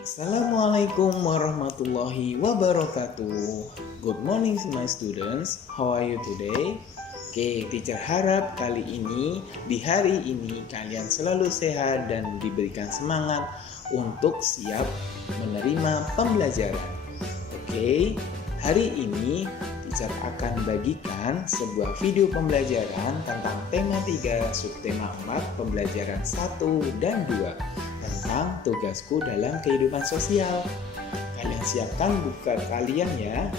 Assalamualaikum warahmatullahi wabarakatuh. Good morning my students. How are you today? Oke, teacher harap kali ini di hari ini kalian selalu sehat dan diberikan semangat untuk siap menerima pembelajaran. Oke, hari ini teacher akan bagikan sebuah video pembelajaran tentang tema 3, subtema 4, pembelajaran 1 dan 2 tentang tugasku dalam kehidupan sosial. Kalian siapkan buku kalian ya.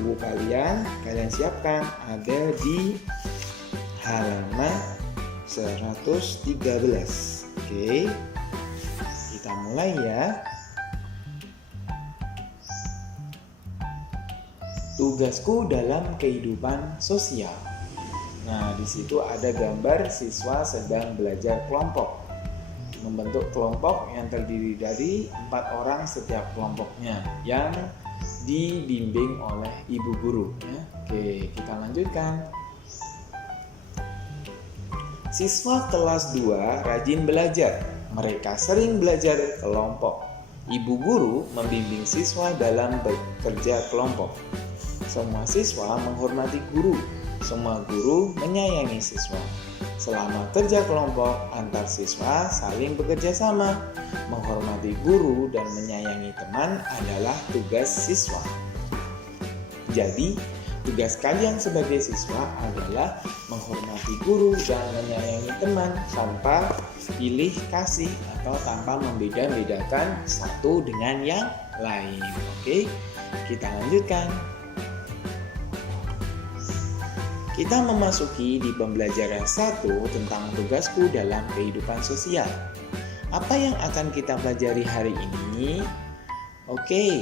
Buku kalian siapkan ada di halaman 113. Oke. Kita mulai ya. Tugasku dalam kehidupan sosial. Nah, di situ ada gambar siswa sedang belajar kelompok. Membentuk kelompok yang terdiri dari 4 orang setiap kelompoknya yang dibimbing oleh ibu guru ya. Oke, kita lanjutkan. Siswa kelas 2 rajin belajar. Mereka sering belajar kelompok. Ibu guru membimbing siswa dalam bekerja kelompok. Semua siswa menghormati guru. Semua guru menyayangi siswa. Selama kerja kelompok, antar siswa saling bekerja sama. Menghormati guru dan menyayangi teman adalah tugas siswa. Jadi, tugas kalian sebagai siswa adalah menghormati guru dan menyayangi teman tanpa pilih kasih atau tanpa membeda-bedakan satu dengan yang lain. Oke, kita lanjutkan. Kita memasuki di pembelajaran 1 tentang tugasku dalam kehidupan sosial. Apa yang akan kita pelajari hari ini? Oke,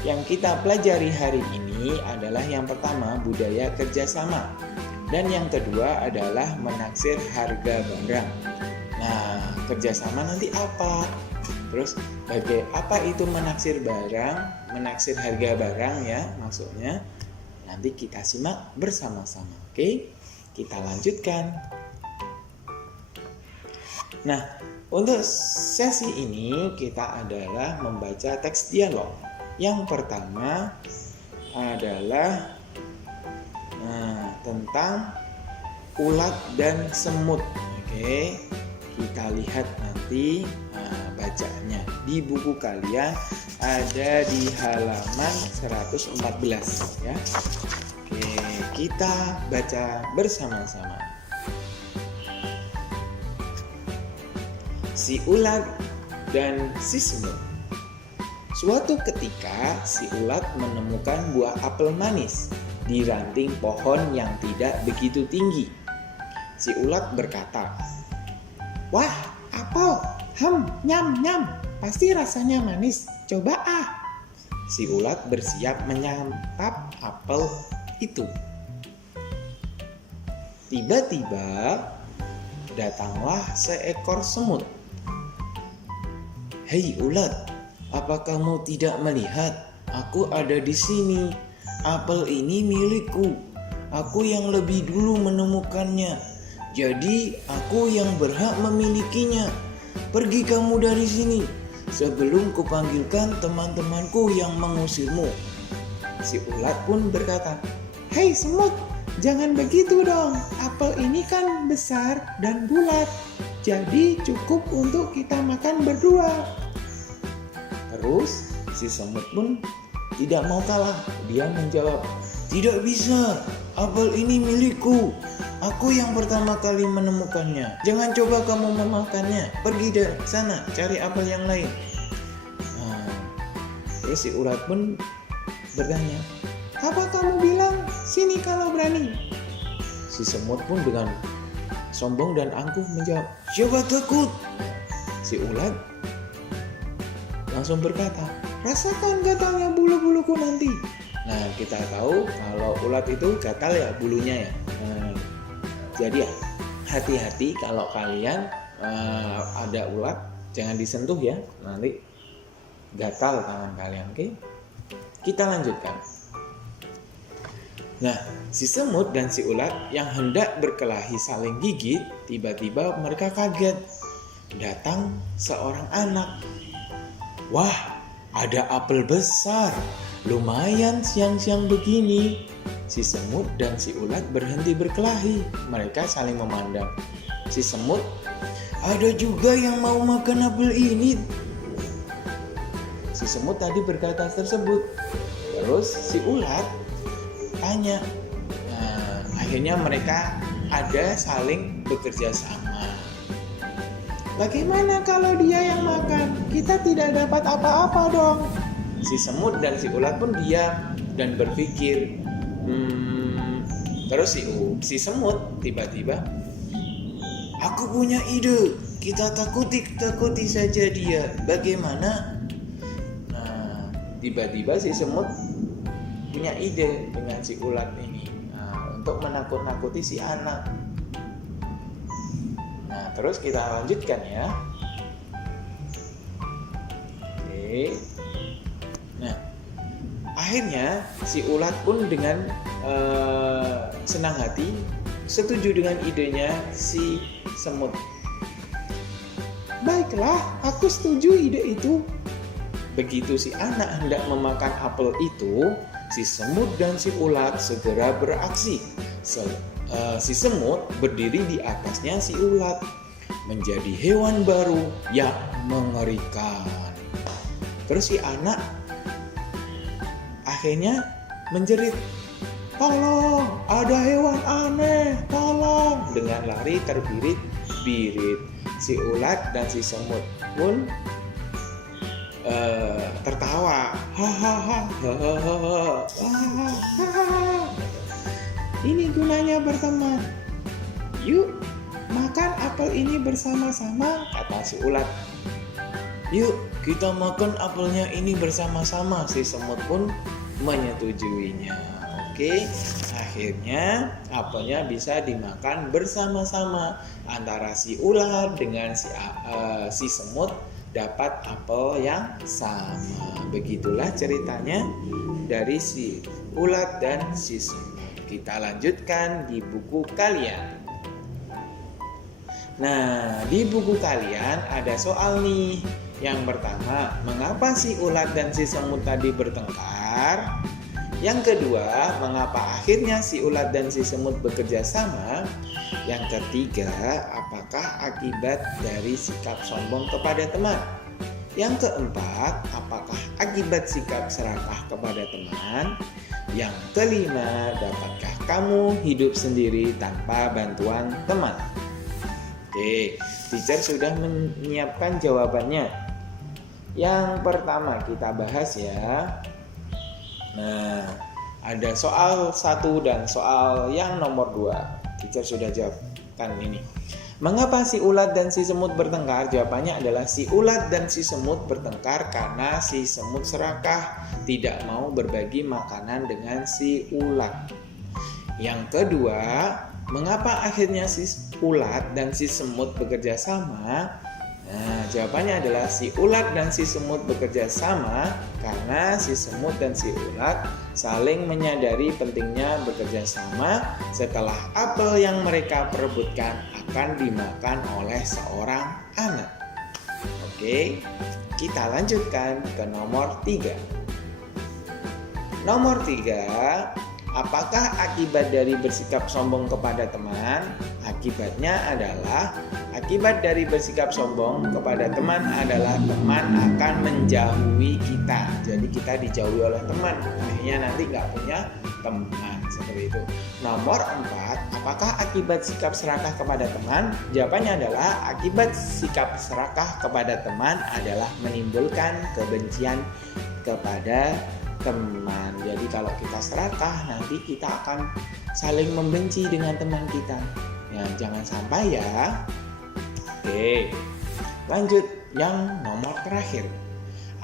yang kita pelajari hari ini adalah yang pertama budaya kerjasama. Dan yang kedua adalah menaksir harga barang. Nah, kerjasama nanti apa? Terus apa itu menaksir barang? Menaksir harga barang ya maksudnya. Nanti kita simak bersama-sama. Oke, kita lanjutkan. Nah, untuk sesi ini kita adalah membaca teks dialog. Yang pertama adalah tentang ulat dan semut. Oke, kita lihat nanti bacanya. Di buku kalian ada di halaman 114 ya. Oke, kita baca bersama-sama. Si ulat dan si semut. Suatu ketika si ulat menemukan buah apel manis di ranting pohon yang tidak begitu tinggi. Si ulat berkata, "Wah, apel, nyam nyam, pasti rasanya manis, coba ah." Si ulat bersiap menyantap apel itu. Tiba-tiba datanglah seekor semut. "Hei ulat, apa kamu tidak melihat? Aku ada di sini. Apel ini milikku. Aku yang lebih dulu menemukannya. Jadi aku yang berhak memilikinya. Pergi kamu dari sini sebelum kupanggilkan teman-temanku yang mengusirmu." Si ulat pun berkata, "Hei semut, jangan begitu dong. Apel ini kan besar dan bulat. Jadi cukup untuk kita makan berdua." Terus si semut pun tidak mau kalah. Dia menjawab, "Tidak bisa. Apel ini milikku. Aku yang pertama kali menemukannya. Jangan coba kamu memakannya. Pergi dari sana, cari apel yang lain." Terus si ulat pun bertanya, "Apa kamu bilang? Sini kalau berani." Si semut pun dengan sombong dan angkuh menjawab, "Coba takut." Si ulat langsung berkata, "Rasakan gatalnya bulu-buluku nanti." Nah, kita tahu kalau ulat itu gatal ya bulunya ya. Jadi ya hati-hati kalau kalian ada ulat, jangan disentuh ya, nanti gatal tangan kalian. Oke? Kita lanjutkan. Nah, si semut dan si ulat yang hendak berkelahi saling gigit, tiba-tiba mereka kaget. Datang seorang anak. Wah, ada apel besar. Lumayan siang-siang begini. Si semut dan si ulat berhenti berkelahi. Mereka saling memandang. Si semut, ada juga yang mau makan apel ini. Si semut tadi berkata tersebut. Terus si ulat tanya. Nah, akhirnya mereka ada saling bekerja sama. Bagaimana kalau dia yang makan? Kita tidak dapat apa-apa dong. Si semut dan si ulat pun diam dan berpikir. Terus si semut tiba-tiba, aku punya ide. Kita takuti saja dia. Bagaimana? Nah, tiba-tiba si semut punya ide dengan si ulat ini, untuk menakut-nakuti si anak. Nah, terus kita lanjutkan ya. Oke. Nah, akhirnya si ulat pun dengan senang hati setuju dengan idenya si semut. Baiklah, aku setuju ide itu. Begitu si anak hendak memakan apel itu, si semut dan si ulat segera beraksi. Si semut berdiri di atasnya si ulat, menjadi hewan baru yang mengerikan. Terus si anak akhirnya menjerit, tolong, ada hewan aneh, tolong. Dengan lari terbirit-birit, si ulat dan si semut pun tertawa. Hahaha. Ini gunanya berteman. Yuk, makan apel ini bersama-sama, kata si ulat. Yuk, kita makan apelnya ini bersama-sama. Si semut pun menyetujuinya. Oke, akhirnya apelnya bisa dimakan bersama-sama. Antara si ulat dengan si semut dapat apel yang sama. Begitulah ceritanya dari si ulat dan si semut. Kita lanjutkan di buku kalian. Nah, di buku kalian ada soal nih. Yang pertama, mengapa si ulat dan si semut tadi bertengkar? Yang kedua, mengapa akhirnya si ulat dan si semut bekerja sama? Yang ketiga, apakah akibat dari sikap sombong kepada teman? Yang keempat, apakah akibat sikap serakah kepada teman? Yang kelima, dapatkah kamu hidup sendiri tanpa bantuan teman? Oke, teacher sudah menyiapkan jawabannya. Yang pertama kita bahas ya. Nah, ada soal 1 dan soal yang nomor 2. Teacher sudah jawabkan ini. Mengapa si ulat dan si semut bertengkar? Jawabannya adalah si ulat dan si semut bertengkar karena si semut serakah, tidak mau berbagi makanan dengan si ulat. Yang kedua, mengapa akhirnya si ulat dan si semut bekerja sama? Nah, jawabannya adalah si ulat dan si semut bekerja sama karena si semut dan si ulat saling menyadari pentingnya bekerja sama setelah apel yang mereka perebutkan akan dimakan oleh seorang anak. Oke, kita lanjutkan ke nomor 3. Nomor 3, apakah akibat dari bersikap sombong kepada teman? Akibatnya adalah akibat dari bersikap sombong kepada teman adalah teman akan menjauhi kita. Jadi kita dijauhi oleh teman, akhirnya nanti nggak punya teman, seperti itu. Nomor 4, apakah akibat sikap serakah kepada teman? Jawabannya adalah akibat sikap serakah kepada teman adalah menimbulkan kebencian kepada teman. Jadi kalau kita serakah, nanti kita akan saling membenci dengan teman kita. Ya, jangan sampai ya. Oke, lanjut yang nomor terakhir.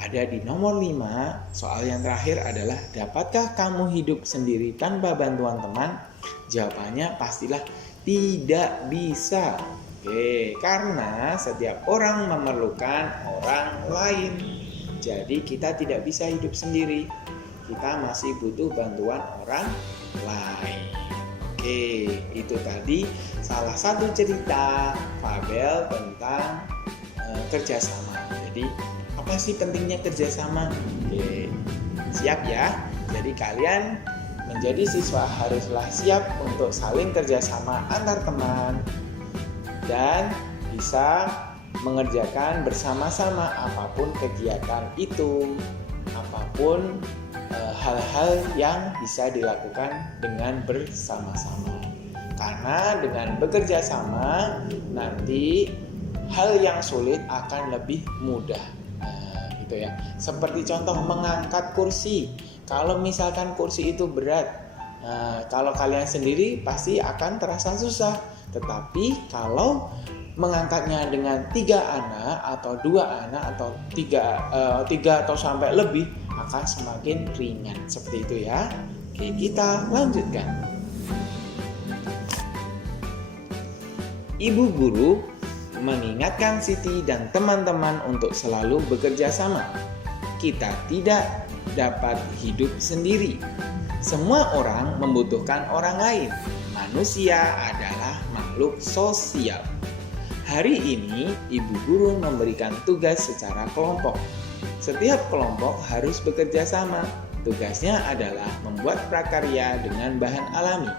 Ada di nomor 5, soal yang terakhir adalah dapatkah kamu hidup sendiri tanpa bantuan teman? Jawabannya pastilah tidak bisa. Oke, karena setiap orang memerlukan orang lain. Jadi kita tidak bisa hidup sendiri. Kita masih butuh bantuan orang lain. Oke, itu tadi salah satu cerita fabel tentang kerjasama. Jadi Apa sih pentingnya kerjasama? Oke, siap ya. Jadi kalian menjadi siswa haruslah siap untuk saling kerjasama antar teman dan bisa mengerjakan bersama-sama apapun kegiatan itu, apapun hal-hal yang bisa dilakukan dengan bersama-sama. Karena dengan bekerja sama nanti hal yang sulit akan lebih mudah. Gitu ya. Seperti contoh mengangkat kursi. Kalau misalkan kursi itu berat, kalau kalian sendiri pasti akan terasa susah. Tetapi kalau mengangkatnya dengan 3 anak atau 2 anak atau 3 atau sampai lebih akan semakin ringan. Seperti itu ya. Oke, kita lanjutkan. Ibu guru mengingatkan Siti dan teman-teman untuk selalu bekerja sama. Kita tidak dapat hidup sendiri. Semua orang membutuhkan orang lain. Manusia adalah makhluk sosial. Hari ini, ibu guru memberikan tugas secara kelompok. Setiap kelompok harus bekerja sama. Tugasnya adalah membuat prakarya dengan bahan alami.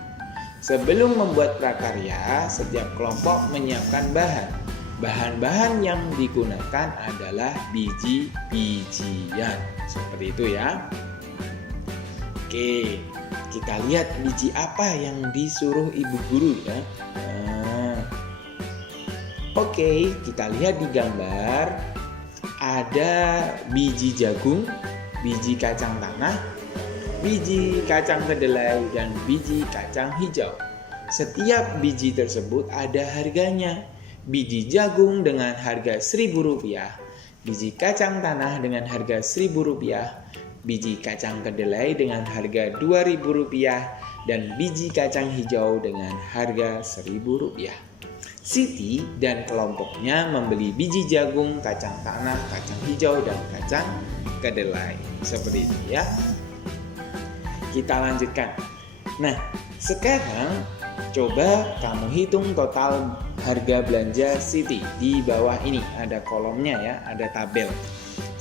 Sebelum membuat prakarya, setiap kelompok menyiapkan bahan. Bahan-bahan yang digunakan adalah biji-bijian. Seperti itu ya. Oke, kita lihat biji apa yang disuruh ibu guru ya. Oke, kita lihat di gambar. Ada biji jagung, biji kacang tanah, biji kacang kedelai, dan biji kacang hijau. Setiap biji tersebut ada harganya. Biji jagung dengan harga Rp1.000, biji kacang tanah dengan harga Rp1.000, biji kacang kedelai dengan harga Rp2.000, dan biji kacang hijau dengan harga Rp1.000. Siti dan kelompoknya membeli biji jagung, kacang tanah, kacang hijau, dan kacang kedelai. Seperti itu ya. Kita lanjutkan. Nah, sekarang coba kamu hitung total harga belanja Siti. Di bawah ini ada kolomnya ya, ada tabel.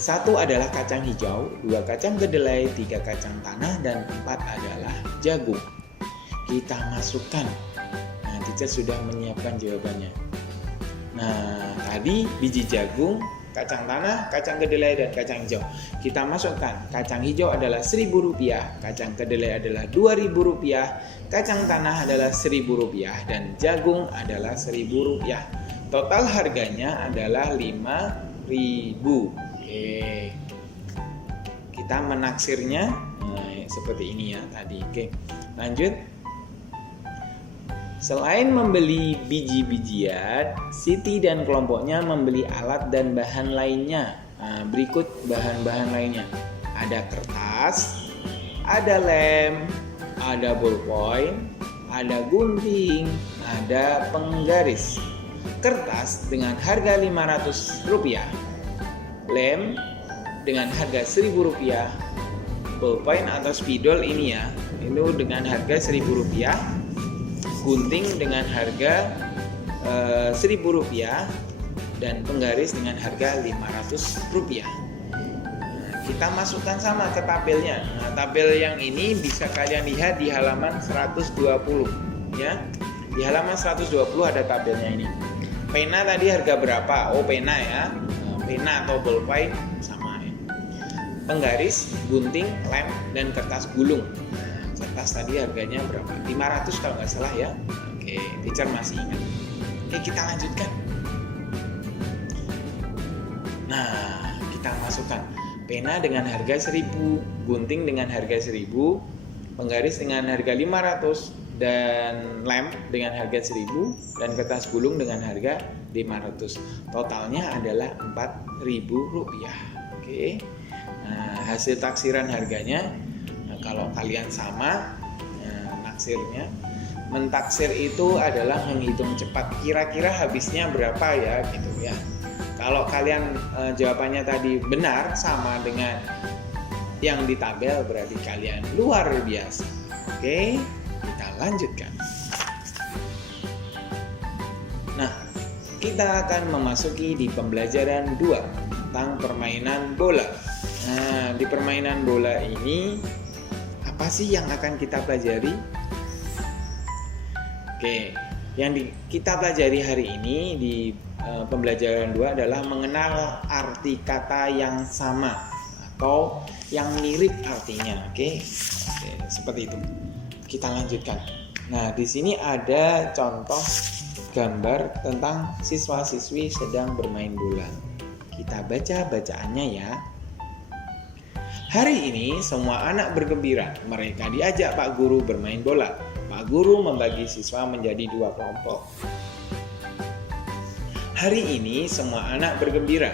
1 adalah kacang hijau, 2 kacang kedelai, 3 kacang tanah, dan 4 adalah jagung. Kita masukkan. Nah, teacher sudah menyiapkan jawabannya. Nah, tadi biji jagung, kacang tanah, kacang kedelai, dan kacang hijau. Kita masukkan. Kacang hijau adalah Rp1.000, kacang kedelai adalah Rp2.000, kacang tanah adalah Rp1.000, dan jagung adalah Rp1.000. Total harganya adalah Rp5.000. Oke. Kita menaksirnya seperti ini ya tadi. Oke. Lanjut. Selain membeli biji-bijian, Siti dan kelompoknya membeli alat dan bahan lainnya. Nah, berikut bahan-bahan lainnya. Ada kertas, ada lem, ada ballpoint, ada gunting, ada penggaris. Kertas dengan harga Rp500, lem dengan harga Rp1.000, ballpoint atau spidol ini ya, itu dengan harga Rp1.000, gunting dengan harga Rp1.000, dan penggaris dengan harga Rp500. Nah, kita masukkan sama ke tabelnya. Nah, tabel yang ini bisa kalian lihat di halaman 120 ya. Di halaman 120 ada tabelnya ini. Pena tadi harga berapa? Oh, pena ya. Pena atau ballpoint sama ya. Penggaris, gunting, lem, dan kertas gulung. Kertas tadi harganya berapa? 500 kalau nggak salah ya. Oke, teacher masih ingat. Oke, kita lanjutkan. Nah, kita masukkan pena dengan harga 1.000, gunting dengan harga 1.000, penggaris dengan harga 500, dan lem dengan harga 1.000, dan kertas gulung dengan harga 500. Totalnya adalah Rp4.000. Oke. Nah, hasil taksiran harganya, kalau kalian sama naksirnya, mentaksir itu adalah menghitung cepat kira-kira habisnya berapa ya gitu ya. Kalau kalian jawabannya tadi benar sama dengan yang di tabel, berarti kalian luar biasa. Oke, kita lanjutkan. Nah, kita akan memasuki di pembelajaran 2. tentang permainan bola. Nah, di permainan bola ini apa sih yang akan kita pelajari? Oke, yang kita pelajari hari ini di pembelajaran 2 adalah mengenal arti kata yang sama atau yang mirip artinya. Oke, seperti itu. Kita lanjutkan. Nah, di sini ada contoh gambar tentang siswa-siswi sedang bermain bola. Kita baca bacaannya ya. Hari ini semua anak bergembira. Mereka diajak Pak Guru bermain bola. Pak Guru membagi siswa menjadi 2 kelompok. Hari ini semua anak bergembira.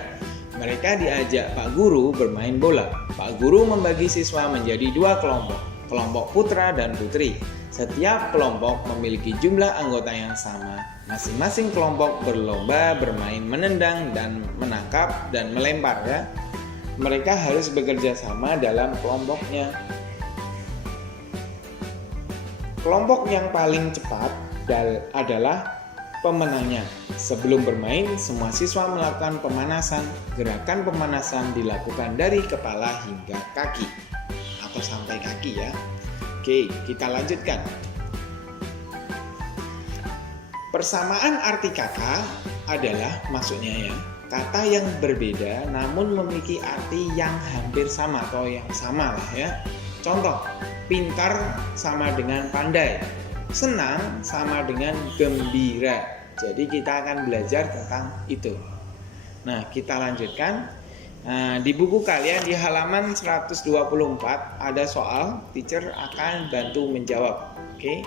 Mereka diajak Pak Guru bermain bola. Pak Guru membagi siswa menjadi 2 kelompok. Kelompok putra dan putri. Setiap kelompok memiliki jumlah anggota yang sama. Masing-masing kelompok berlomba bermain menendang dan menangkap dan melempar ya. Mereka harus bekerja sama dalam kelompoknya. Kelompok yang paling cepat adalah pemenangnya. Sebelum bermain, semua siswa melakukan pemanasan. Gerakan pemanasan dilakukan dari kepala hingga kaki atau sampai kaki ya. Oke, kita lanjutkan. Persamaan arti kata adalah maksudnya ya, kata yang berbeda namun memiliki arti yang hampir sama atau yang sama lah ya. Contoh, pintar sama dengan pandai, senang sama dengan gembira. Jadi kita akan belajar tentang itu. Nah, kita lanjutkan. Nah, di buku kalian di halaman 124 ada soal, teacher akan bantu menjawab. Oke.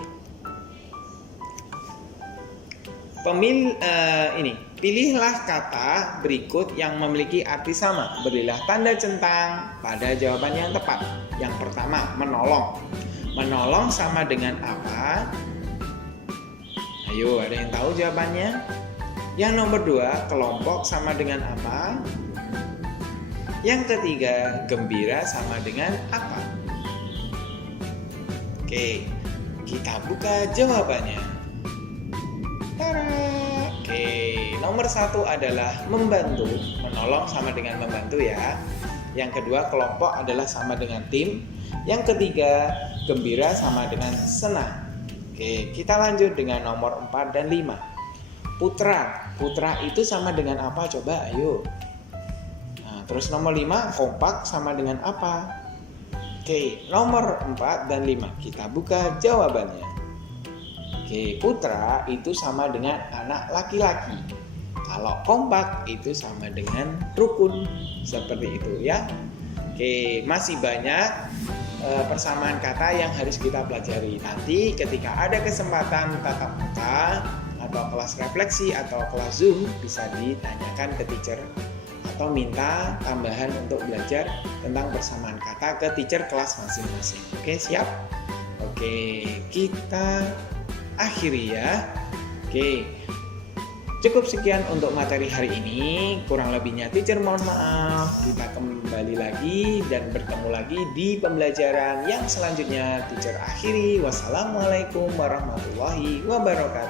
Pilihlah kata berikut yang memiliki arti sama. Berilah tanda centang pada jawaban yang tepat. Yang pertama, menolong. Menolong sama dengan apa? Ayo, ada yang tahu jawabannya? Yang nomor 2, kelompok sama dengan apa? Yang ketiga, gembira sama dengan apa? Oke, kita buka jawabannya. Tara! Oke, nomor 1 adalah membantu. Menolong sama dengan membantu ya. Yang kedua, kelompok adalah sama dengan tim. Yang ketiga, gembira sama dengan senang. Oke, kita lanjut dengan nomor 4 dan 5. Putra. Putra itu sama dengan apa? Coba ayo. Terus nomor 5, kompak sama dengan apa? Oke, nomor 4 dan 5. Kita buka jawabannya. Oke, putra itu sama dengan anak laki-laki. Kalau kompak itu sama dengan rukun. Seperti itu ya. Oke, masih banyak persamaan kata yang harus kita pelajari. Nanti ketika ada kesempatan tatap muka atau kelas refleksi atau kelas Zoom bisa ditanyakan ke teacher atau minta tambahan untuk belajar tentang persamaan kata ke teacher kelas masing-masing. Oke, siap? Oke, kita akhiri ya. Oke, cukup sekian untuk materi hari ini. Kurang lebihnya teacher mohon maaf. Kita kembali lagi dan bertemu lagi di pembelajaran yang selanjutnya. Teacher akhiri. Wassalamualaikum warahmatullahi wabarakatuh.